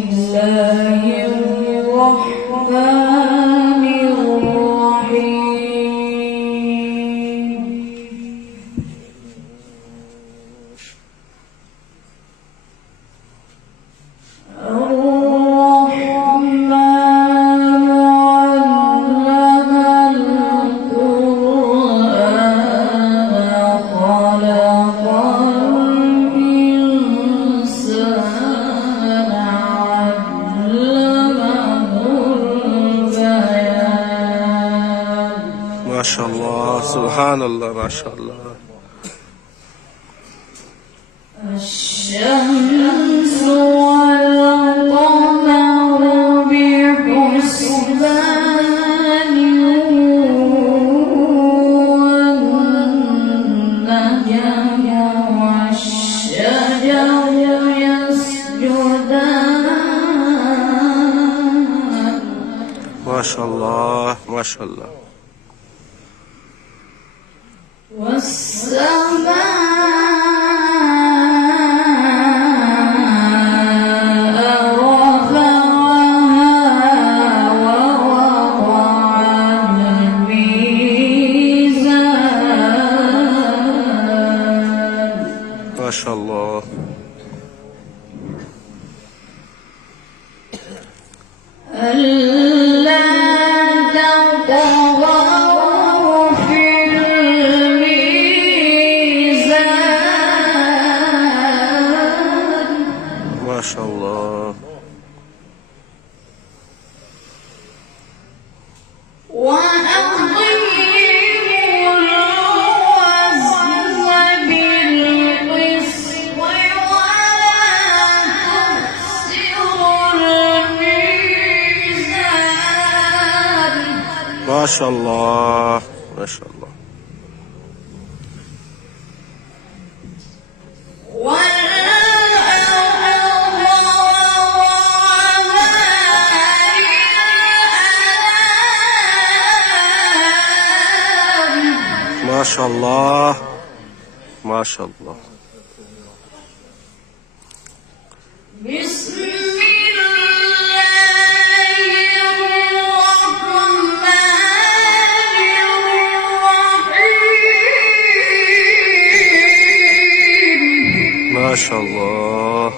الله الرحمن الرحيم ما شاء الله سبحان الله ما شاء الله. الشمس والقمر بحسبان والنجم والشجر يسجدان ما شاء الله ما شاء الله. والسماء رفعها ووضع الميزان ما شاء الله. ألا تطغوا في الميزان ما شاء الله. وأقيموا الوزن بالقسط ولا تخسروا الميزان ما شاء الله ما شاء الله. ما شاء الله ما شاء الله. بسم الله الرحمن الرحيم ما شاء الله.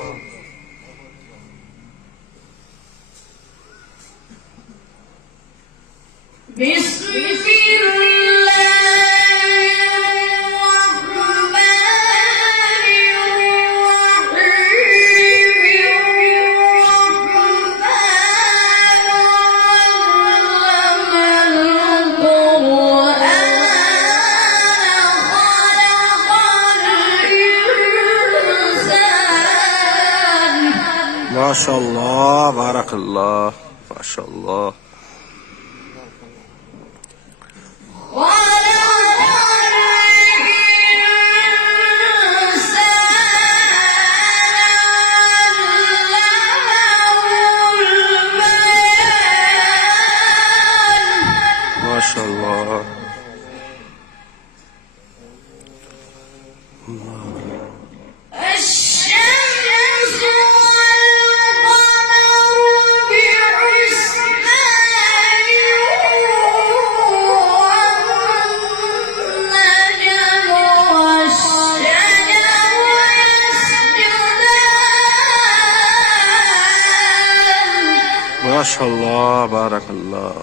بسم الله ما شاء الله بارك الله ما شاء الله. ما شاء الله. الشمس والقمر بحسبان والنجم والشجر يسجدان ما شاء الله بارك الله.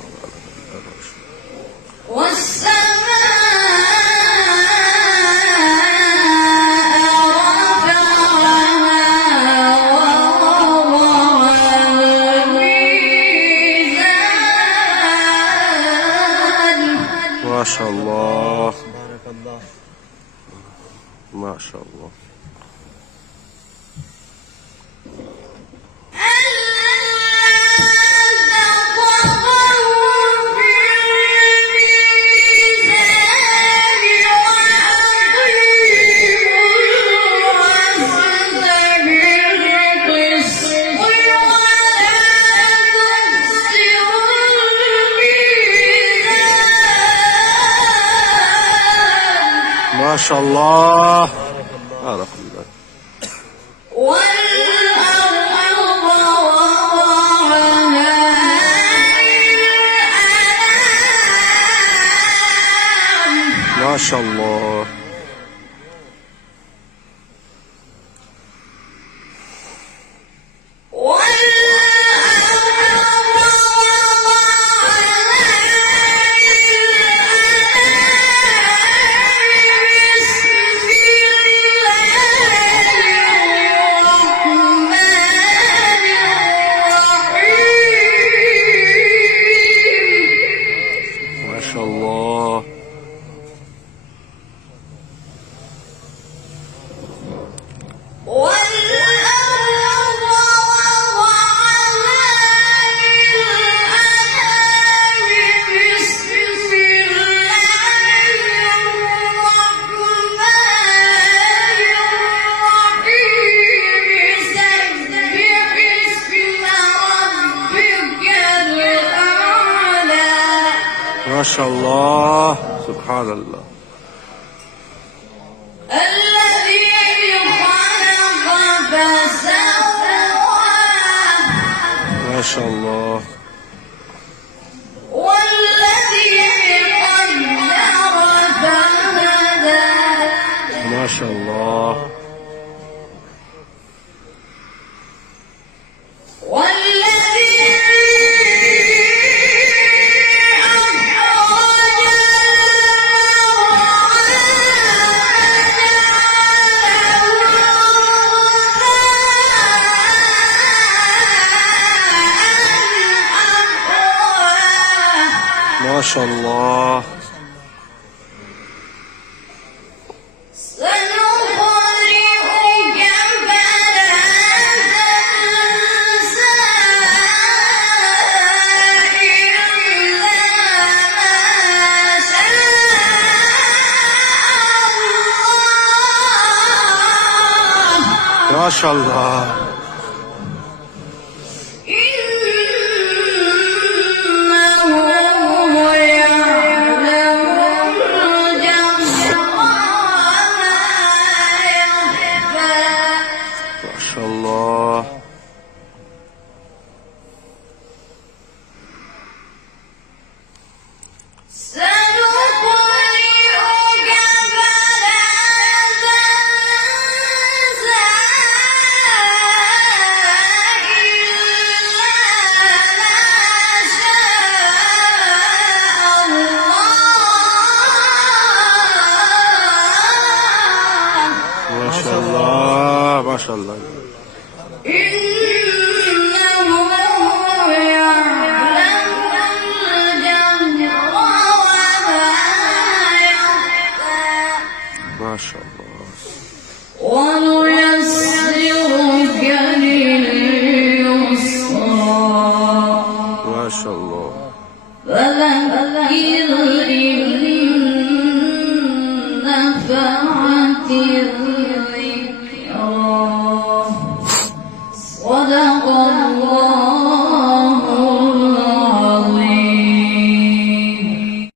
ما شاء الله ما شاء الله. ما شاء الله بارك الله. والأرض شاء الله. ما شاء الله. ما شاء الله. سبحان الله. الذي خلق فسوى ما شاء الله. والذي قدر فهدى ما شاء الله. والذي ما شاء الله. سنقرئك فلا تنسى إلا ما شاء الله ما شاء الله. ما شاء الله. سنقرئك فلا تنسى إلا ما شاء الله ما شاء الله. ما شاء الله. إنه يعلم الجهر وما يخفى ما شاء الله. ونيسرك لليسرى ما شاء الله. فذكر إن نفعت